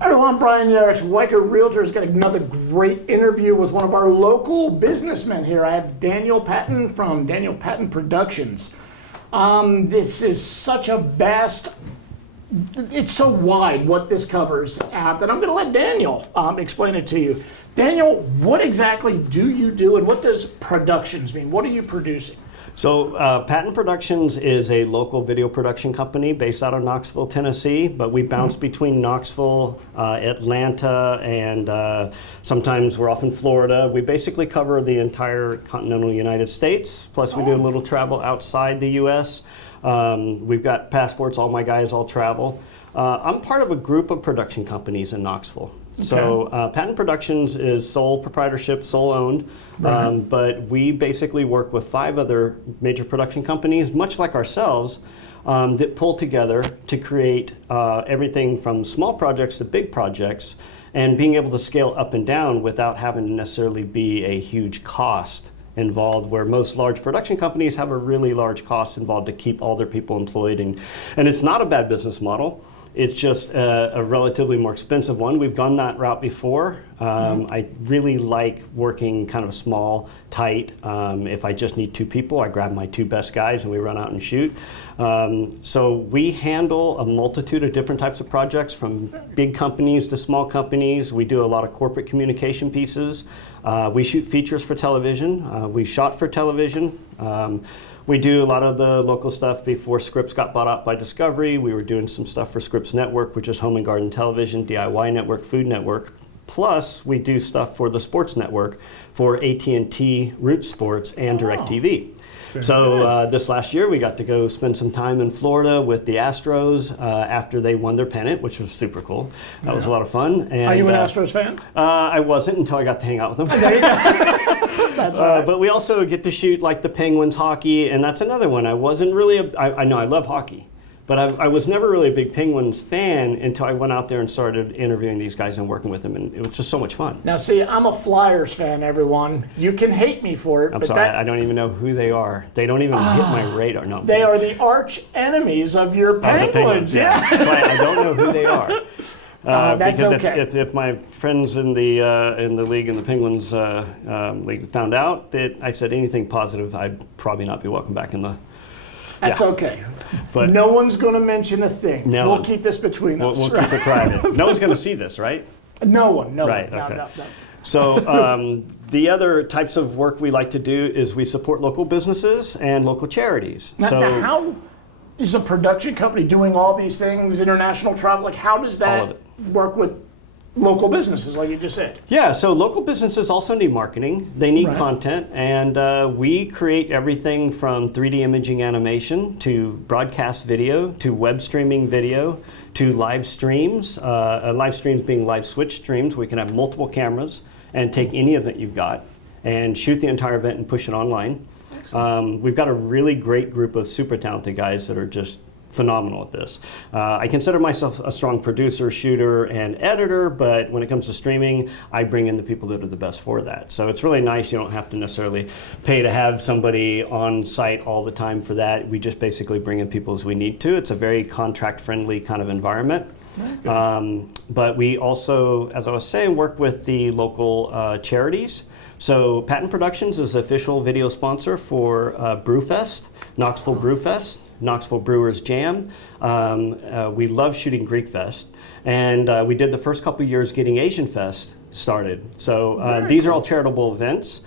Hello, I'm Brian Yarich, Weicker Realtors. Got another great interview with one of our local businessmen here. I have Daniel Patton from Daniel Patton Productions. This is such a vast, it's so wide what this covers that I'm going to let Daniel explain it to you. Daniel, what exactly do you do and what does productions mean? What are you producing? So Patton Productions is a local video production company based out of Knoxville, Tennessee, but we bounce between Knoxville, Atlanta, and sometimes we're off in Florida. We basically cover the entire continental United States, plus we do a little travel outside the U.S. We've got passports, all my guys all travel. I'm part of a group of production companies in Knoxville. Okay. So Patton Productions is sole proprietorship, sole owned, but we basically work with 5 other major production companies, much like ourselves, that pull together to create everything from small projects to big projects, and being able to scale up and down without having to necessarily be a huge cost involved, where most large production companies have a really large cost involved to keep all their people employed. And it's not a bad business model. It's just a relatively more expensive one. We've gone that route before. I really like working kind of small, tight. If I just need 2 people, I grab my 2 best guys and we run out and shoot. So we handle a multitude of different types of projects, from big companies to small companies. We do a lot of corporate communication pieces. We shoot features for television. We shot for television. We do a lot of the local stuff before Scripps got bought out by Discovery. We were doing some stuff for Scripps Network, which is Home and Garden Television, DIY Network, Food Network. Plus, we do stuff for the Sports Network for AT&T, Root Sports, and DirecTV. So this last year, we got to go spend some time in Florida with the Astros after they won their pennant, which was super cool. That was a lot of fun. And, are you an Astros fan? I wasn't until I got to hang out with them. There you go. That's right. But we also get to shoot like the Penguins hockey, and that's another one. I wasn't really, I know I love hockey, but I was never really a big Penguins fan until I went out there and started interviewing these guys and working with them, and it was just so much fun. Now see, I'm a Flyers fan, everyone. You can hate me for it. I'm sorry, I don't even know who they are. They don't even hit my radar. No, they are the arch enemies of your Penguins. Yeah. That's why I don't know who they are. That's because okay. if my friends in the league, in the Penguins league, found out that I said anything positive, I'd probably not be welcome back in the. That's okay. But no one's going to mention a thing. We'll keep this between us. We'll keep it private. No one's going to see this, right? No one. No right, one. Okay. No. So the other types of work we like to do is we support local businesses and local charities. Now how is a production company doing all these things, international travel? Like, how does that work with local businesses, like you just said? Yeah, so local businesses also need marketing. They need content, and we create everything from 3D imaging animation to broadcast video to web streaming video to live streams. Live streams being live switch streams. We can have multiple cameras and take any event you've got and shoot the entire event and push it online. We've got a really great group of super talented guys that are just phenomenal at this. I consider myself a strong producer, shooter, and editor, but when it comes to streaming, I bring in the people that are the best for that. So it's really nice. You don't have to necessarily pay to have somebody on site all the time for that. We just basically bring in people as we need to. It's a very contract-friendly kind of environment. But we also, as I was saying, work with the local charities. So Patton Productions is the official video sponsor for Brewfest, Knoxville Brewfest, Knoxville Brewers Jam. We love shooting Greek Fest, and we did the first couple years getting Asian Fest started. So these are all charitable events.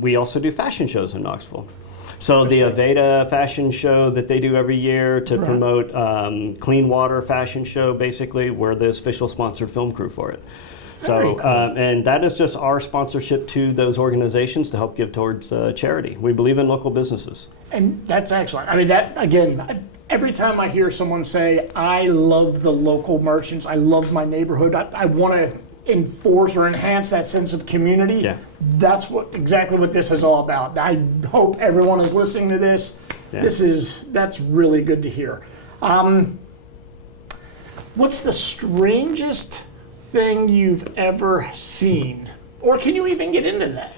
We also do fashion shows in Knoxville. So the Aveda fashion show that they do every year to promote clean water fashion show, basically, we're the official sponsored film crew for it. So, cool. And that is just our sponsorship to those organizations to help give towards charity. We believe in local businesses. And that's excellent. I mean, that, again, every time I hear someone say, I love the local merchants, I love my neighborhood, I want to enforce or enhance that sense of community, that's exactly what this is all about. I hope everyone is listening to this. That's really good to hear. What's the strangest thing you've ever seen? Or can you even get into that?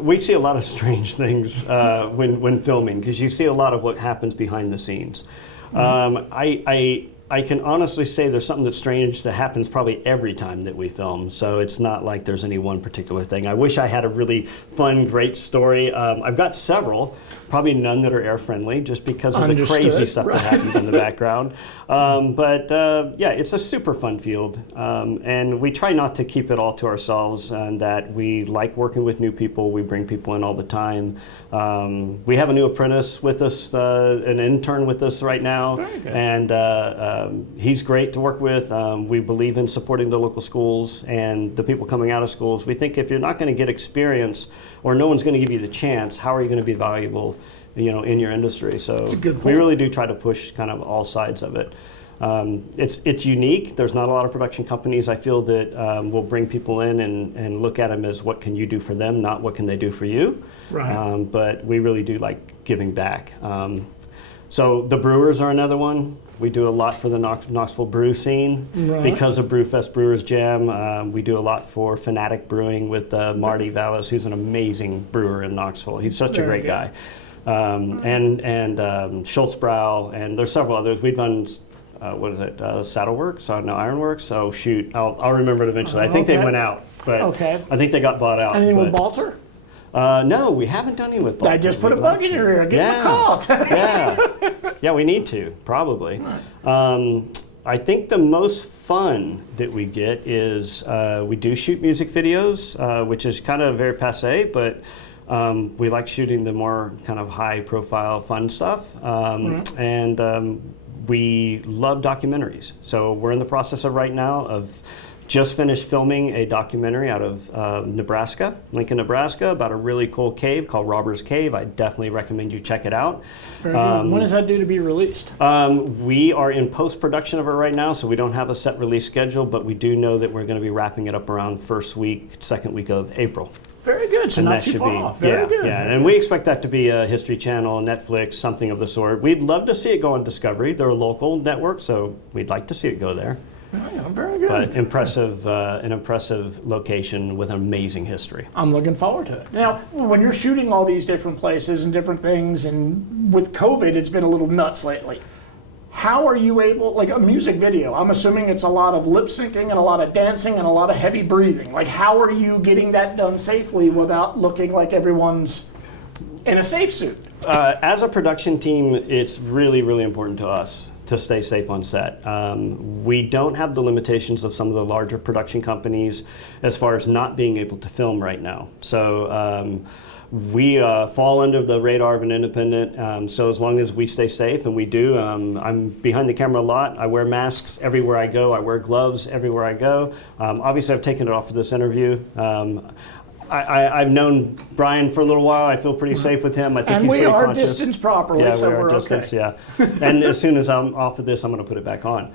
We see a lot of strange things when filming, because you see a lot of what happens behind the scenes. I can honestly say there's something that's strange that happens probably every time that we film. So it's not like there's any one particular thing. I wish I had a really fun, great story. I've got several, probably none that are air friendly, just because of the crazy stuff that happens in the background. Yeah, it's a super fun field. And we try not to keep it all to ourselves, and that we like working with new people. We bring people in all the time. We have a new apprentice with us, an intern with us right now. Very good. And he's great to work with. We believe in supporting the local schools and the people coming out of schools. We think if you're not going to get experience, or no one's going to give you the chance, how are you going to be valuable, in your industry? So That's a good point. we really do try to push kind of all sides of it. It's unique. There's not a lot of production companies, I feel, that will bring people in and look at them as what can you do for them, not what can they do for you. Right. But we really do like giving back. So the brewers are another one. We do a lot for the Knoxville brew scene. Right. Because of Brewfest Brewers Jam. We do a lot for Fanatic Brewing with Marty Vallis, who's an amazing brewer in Knoxville. He's such a Very great good. guy. And Schultzbrow, and there's several others. We've done Saddleworks? No, Ironworks. So shoot, I'll remember it eventually. I think they Okay. went out, but Okay. I think they got bought out. Anything with but- Balter? No, we haven't done any with Balter. I just put a We'd bug like in to. your ear. Give him a call. Yeah, we need to, probably. I think the most fun that we get is we do shoot music videos, which is kind of very passé, but we like shooting the more kind of high-profile, fun stuff. And we love documentaries. So we're in the process right now of just finished filming a documentary out of Nebraska, Lincoln, Nebraska, about a really cool cave called Robbers Cave. I definitely recommend you check it out. Very good. When is that due to be released? We are in post-production of it right now, so we don't have a set release schedule, but we do know that we're going to be wrapping it up around second week of April. Very good. So And not that too should far be, off. Very good. yeah, Very and good. we expect that to be a History Channel, Netflix, something of the sort. We'd love to see it go on Discovery. They're a local network, so we'd like to see it go there. Yeah, very good. But an impressive location with an amazing history. I'm looking forward to it. Now, when you're shooting all these different places and different things, and with COVID, it's been a little nuts lately. How are you able, like a music video, I'm assuming it's a lot of lip syncing and a lot of dancing and a lot of heavy breathing. Like, how are you getting that done safely without looking like everyone's in a safe suit? As a production team, it's really, really important to us to stay safe on set. We don't have the limitations of some of the larger production companies as far as not being able to film right now. So we fall under the radar of an independent, so as long as we stay safe, and we do, I'm behind the camera a lot. I wear masks everywhere I go. I wear gloves everywhere I go. Obviously, I've taken it off for this interview. I've known Brian for a little while. I feel pretty safe with him. I think And he's we pretty are conscious. distanced properly, Yeah, so we are we're distanced, okay. yeah. And as soon as I'm off of this, I'm going to put it back on.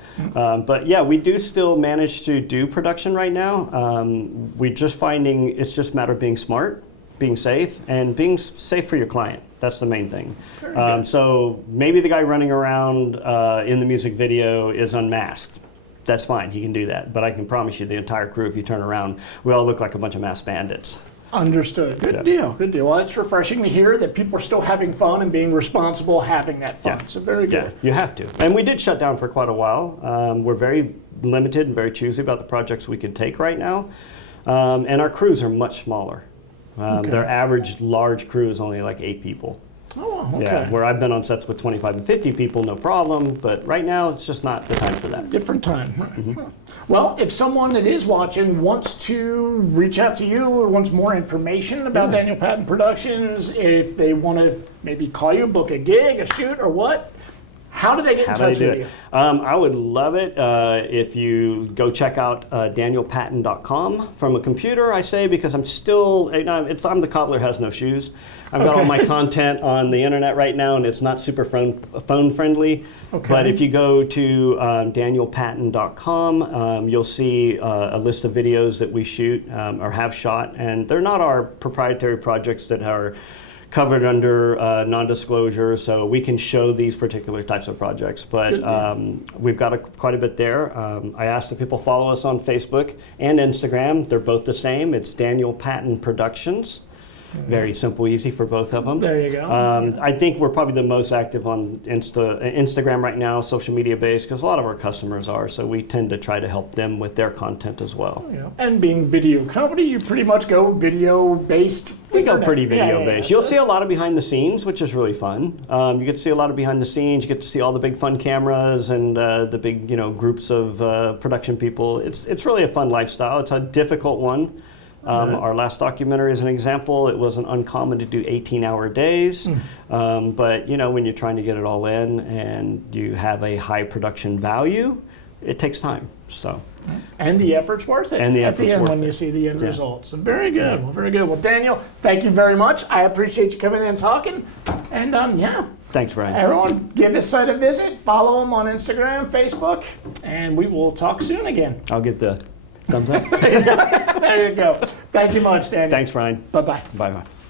But yeah, we do still manage to do production right now. We're just finding it's just a matter of being smart, being safe, and being safe for your client. That's the main thing. So maybe the guy running around in the music video is unmasked. That's fine, he can do that. But I can promise you the entire crew, if you turn around, we all look like a bunch of masked bandits. Understood. Good Yeah. deal. Good deal. Well, it's refreshing to hear that people are still having fun and being responsible, having that fun. Yeah. So very Yeah, good. you have to. And we did shut down for quite a while. We're very limited and very choosy about the projects we can take right now. And our crews are much smaller. Okay. Their average large crew is only like 8 people. Oh, okay. Yeah, where I've been on sets with 25 and 50 people, no problem. But right now, it's just not the time for that. Different time. Right. Mm-hmm. Huh. Well, if someone that is watching wants to reach out to you or wants more information about Daniel Patton Productions, if they want to maybe call you, book a gig, a shoot, or what, how do they get in How do I touch do with it? you? I would love it if you go check out danielpatton.com from a computer, I say, because I'm still, I'm the cobbler who has no shoes. I've got all my content on the internet right now, and it's not super phone friendly. Okay. But if you go to danielpatton.com, you'll see a list of videos that we shoot or have shot, and they're not our proprietary projects that are covered under non-disclosure, so we can show these particular types of projects. But we've got quite a bit there. I ask that people follow us on Facebook and Instagram. They're both the same. It's Daniel Patton Productions. Very simple, easy for both of them. There you go. I think we're probably the most active on Instagram right now, social media based, because a lot of our customers are. So we tend to try to help them with their content as well. And being video company, you pretty much go video based. We go pretty video based. You'll see a lot of behind the scenes, which is really fun. You get to see a lot of behind the scenes. You get to see all the big fun cameras and the big groups of production people. It's really a fun lifestyle. It's a difficult one. Our last documentary is an example. It wasn't uncommon to do 18-hour days, but when you're trying to get it all in and you have a high production value, it takes time. So. And the effort's worth it. And the effort's effort's at the end worth when it. you see the end result. So very good. Well, very good. Well, Daniel, thank you very much. I appreciate you coming in and talking. And Thanks, Brian. everyone, give his site a visit. Follow him on Instagram, Facebook, and we will talk soon again. I'll get the thumbs up. There you go. Thank you much, Daniel. Thanks, Brian. Bye-bye. Bye-bye.